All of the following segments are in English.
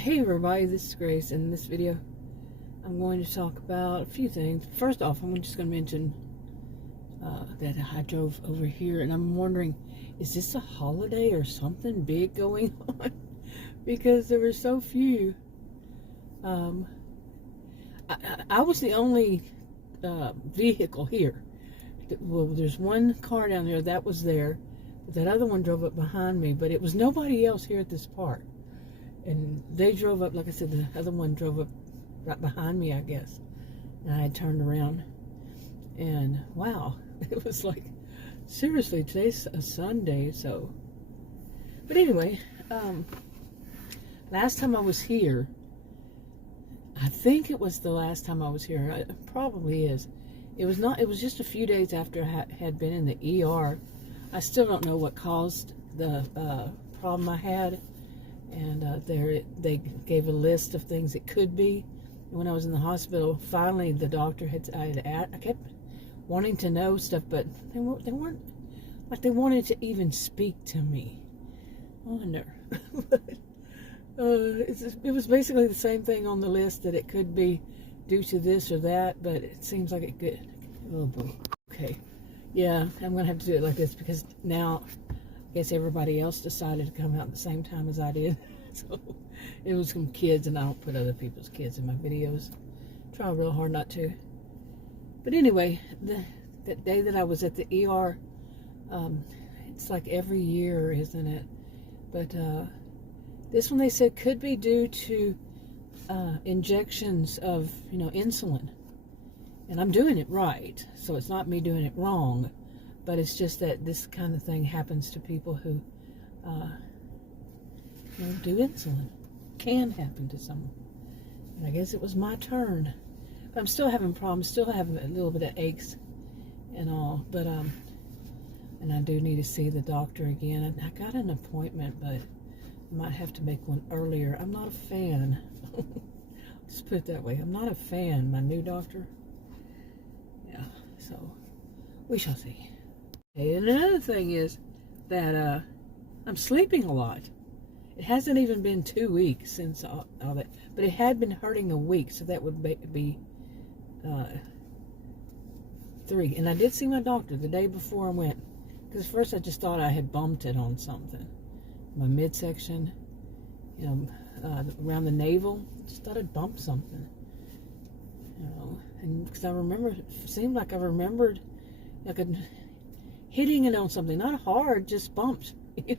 Hey everybody, this is Grace. In this video I'm going to talk about a few things. First off, I'm just going to mention that I drove over here and I'm wondering, is this a holiday or something big going on? Because there were so few. I was the only vehicle here. Well, there's one car down there that was there, but that other one drove up behind me, but it was nobody else here at this park. And they drove up, like I said, the other one drove up right behind me, I guess. And I had turned around. And wow, it was like, seriously, today's a Sunday, so. But anyway, last time I was here, I think it was the last time I was here. It probably is. It was not, it was just a few days after I had been in the ER. I still don't know what caused the problem I had. And they gave a list of things it could be. When I was in the hospital, finally the doctor I kept wanting to know stuff, but they weren't like they wanted to even speak to me. I wonder. But, it was basically the same thing on the list, that it could be due to this or that, but it seems like it could. Oh boy. Okay. Yeah, I'm gonna have to do it like this because now I guess everybody else decided to come out at the same time as I did. So it was some kids, and I don't put other people's kids in my videos. Try real hard not to. But anyway, that day that I was at the ER, it's like every year, isn't it? But this one they said could be due to injections of, insulin. And I'm doing it right, so it's not me doing it wrong. But it's just that this kind of thing happens to people who do insulin. Can happen to someone. And I guess it was my turn. But I'm still having problems. Still having a little bit of aches and all. But and I do need to see the doctor again. I got an appointment, but I might have to make one earlier. I'm not a fan. Let's put it that way. I'm not a fan. My new doctor. Yeah. So we shall see. And another thing is that I'm sleeping a lot. It hasn't even been 2 weeks since all that, but it had been hurting a week, so that would be 3. And I did see my doctor the day before I went, because first I just thought I had bumped it on something. My midsection, around the navel, just thought I'd bumped something. And because I remember, it seemed like I remembered like hitting it on something, not hard, just bumped,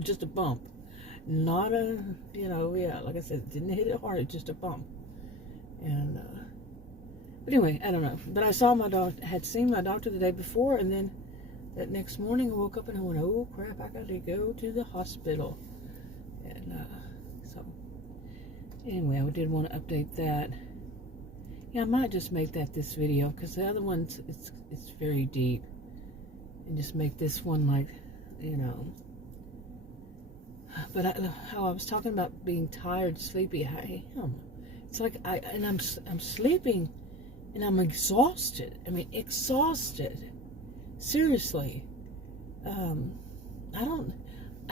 just a bump, not a, like I said, didn't hit it hard, just a bump. And but anyway, I don't know. But I saw my doctor, had seen my doctor the day before, and then that next morning I woke up and I went, oh crap, I got to go to the hospital. And so anyway, I did want to update that. Yeah, I might just make that this video, because the other one's it's very deep. And just make this one like, But how I was talking about being tired, sleepy, I am. It's like I'm sleeping, and I'm exhausted. I mean, exhausted. Seriously. I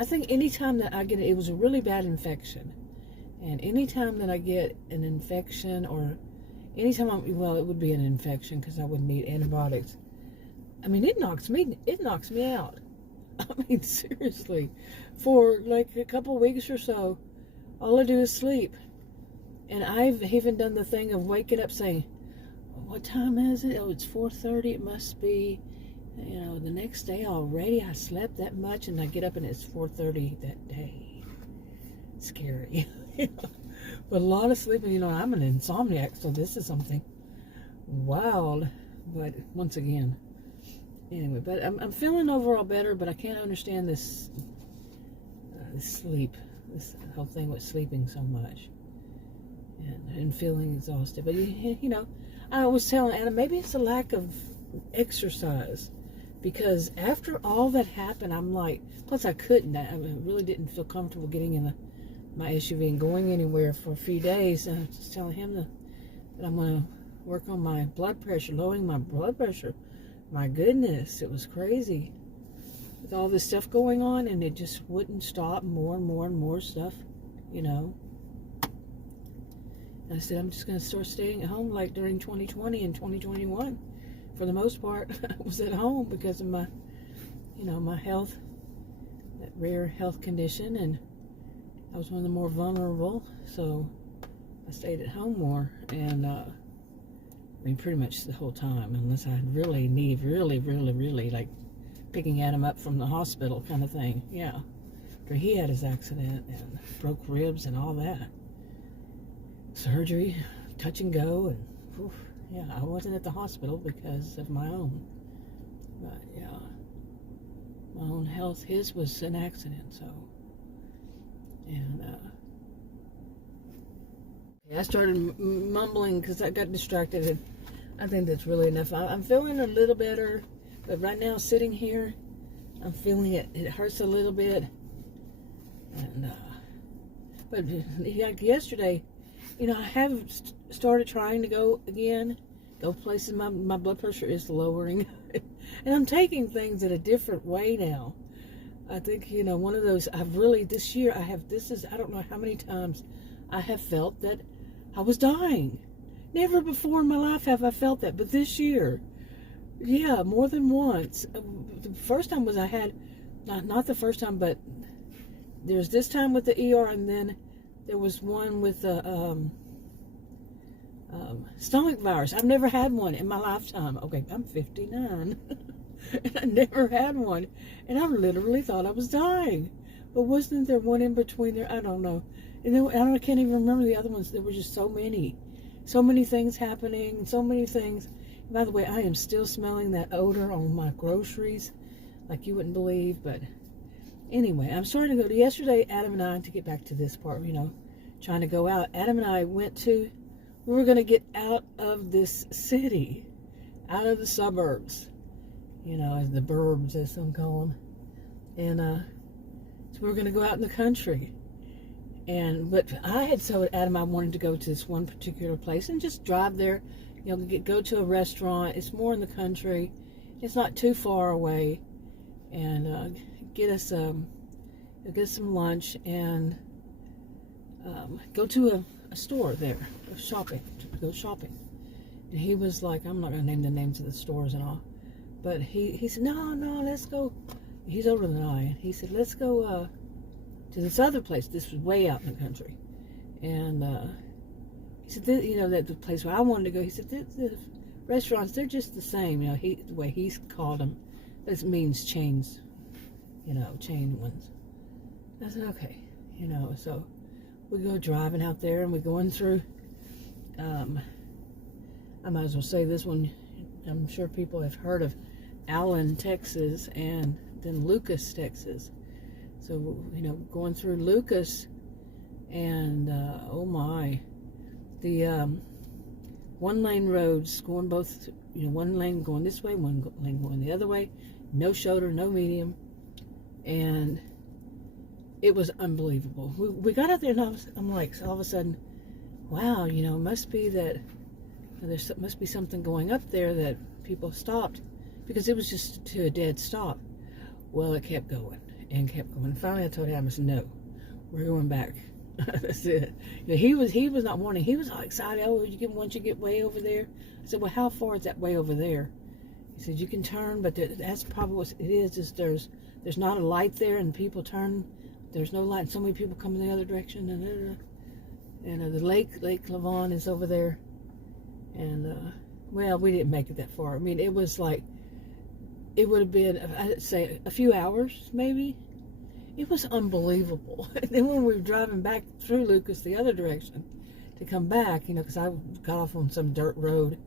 think anytime that I get it was a really bad infection. And anytime that I get an infection, or anytime it would be an infection because I wouldn't need antibiotics. I mean, it knocks me out. I mean, seriously. For like a couple weeks or so, all I do is sleep. And I've even done the thing of waking up saying, what time is it? Oh, it's 4:30. It must be, the next day already. I slept that much, and I get up and it's 4:30 that day. Scary. But a lot of sleeping, I'm an insomniac, so this is something wild. But once again, anyway, but I'm feeling overall better, but I can't understand this sleep, this whole thing with sleeping so much and feeling exhausted. But I was telling Anna, maybe it's a lack of exercise, because after all that happened, I'm like, plus I couldn't. I really didn't feel comfortable getting in my SUV and going anywhere for a few days. And I was just telling him that I'm going to work on my blood pressure, lowering my blood pressure. My goodness, it was crazy with all this stuff going on, and it just wouldn't stop. More and more and more stuff, And I said, I'm just going to start staying at home like during 2020 and 2021. For the most part, I was at home because of my, my health, that rare health condition, and I was one of the more vulnerable, so I stayed at home more, and I mean, pretty much the whole time, unless I really need, really, like picking Adam up from the hospital kind of thing, yeah. After he had his accident and broke ribs and all that. Surgery, touch and go, and oof, yeah, I wasn't at the hospital because of my own. But yeah, my own health, his was an accident, so. And I started mumbling because I got distracted, and I think that's really enough. I'm feeling a little better, but right now sitting here, I'm feeling it. It hurts a little bit. And but like yesterday, I have started trying to go again, go places. My blood pressure is lowering, and I'm taking things in a different way now. I think, one of those, this year, I don't know how many times I have felt that I was dying. Never before in my life have I felt that, but this year, yeah, more than once. The first time was I had, not the first time, but there's this time with the ER, and then there was one with the stomach virus. I've never had one in my lifetime. Okay, I'm 59. And I never had one, and I literally thought I was dying. But wasn't there one in between there? I don't know. And then I can't even remember the other ones. There were just so many things happening, so many things. And by the way, I am still smelling that odor on my groceries, like you wouldn't believe. But anyway, I'm starting to go to yesterday. Adam and I, to get back to this part, trying to go out. Adam and I we were going to get out of this city, out of the suburbs. As the burbs, as some call them. And so we were going to go out in the country. But I had told Adam I wanted to go to this one particular place and just drive there, go to a restaurant. It's more in the country. It's not too far away. And get us some lunch and go to a store there, go shopping. And he was like, I'm not going to name the names of the stores and all. But he said, no, let's go. He's older than I. And he said, let's go to this other place. This was way out in the country. And he said, that the place where I wanted to go, he said, the restaurants, they're just the same. The way he's called them, this means chains, chain ones. I said, okay. So we go driving out there, and we're going through, I might as well say this one. I'm sure people have heard of Allen, Texas, and then Lucas, Texas. So, going through Lucas, and oh my, the one-lane roads going both, one lane going this way, one lane going the other way, no shoulder, no medium, and it was unbelievable. We got out there, and I'm like, all of a sudden, wow, must be that. There must be something going up there that people stopped, because it was just to a dead stop. Well, it kept going and kept going. Finally, I told him, I said, no, we're going back. That's it. He was not wanting. He was all excited. Oh, once you get way over there. I said, well, how far is that way over there? He said, you can turn, but that's probably what it is. Is there's not a light there, and people turn. There's no light. And so many people come in the other direction, and the Lake Lavon is over there. And, well, we didn't make it that far. I mean, it was like, it would have been, I'd say, a few hours, maybe. It was unbelievable. And then when we were driving back through Lucas the other direction to come back, because I got off on some dirt road,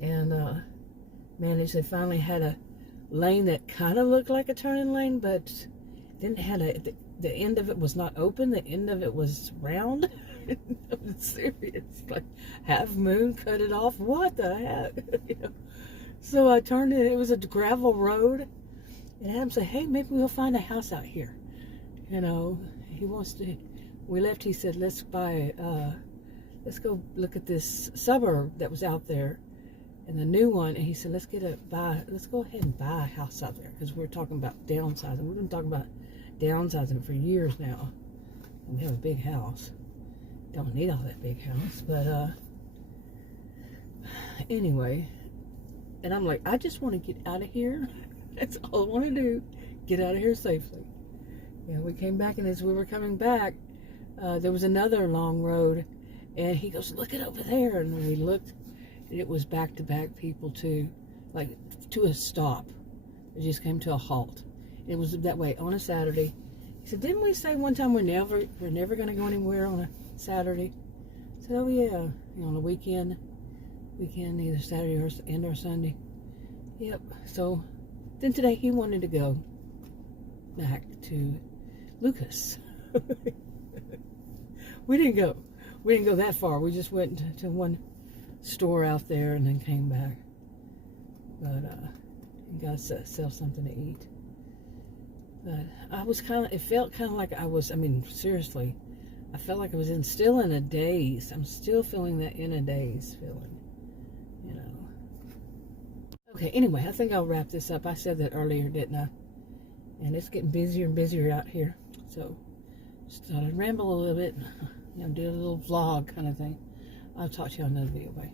and managed, they finally had a lane that kind of looked like a turning lane, but didn't have the end of it was not open. The end of it was round. I'm serious. Like, half moon, cut it off. What the heck? So I turned it. It was a gravel road. And Adam said, hey, maybe we'll find a house out here. He wants to. We left. He said, let's go look at this suburb that was out there, and the new one. And he said, let's go ahead and buy a house out there, because we're talking about downsizing. We've been talking about downsizing for years now. And we have a big house. don't need all that big house, but anyway, and I'm like, I just want to get out of here. That's all I want to do, get out of here safely. Yeah, we came back, and as we were coming back, there was another long road, and he goes, look it over there, and we looked, and it was back-to-back people too, like to a stop. It just came to a halt. It was that way on a Saturday. He said, didn't we say one time we're never going to go anywhere on a Saturday? I said, oh yeah, on a weekend, either Saturday or Sunday. Yep. So then today he wanted to go back to Lucas. We didn't go that far. We just went to one store out there and then came back. But got ourselves something to eat. But it felt kind of like seriously, I felt like I was still in a daze. I'm still feeling that in a daze feeling, you know. Okay, anyway, I think I'll wrap this up. I said that earlier, didn't I? And it's getting busier and busier out here. So, just thought I'd ramble a little bit, do a little vlog kind of thing. I'll talk to you on another video. Bye.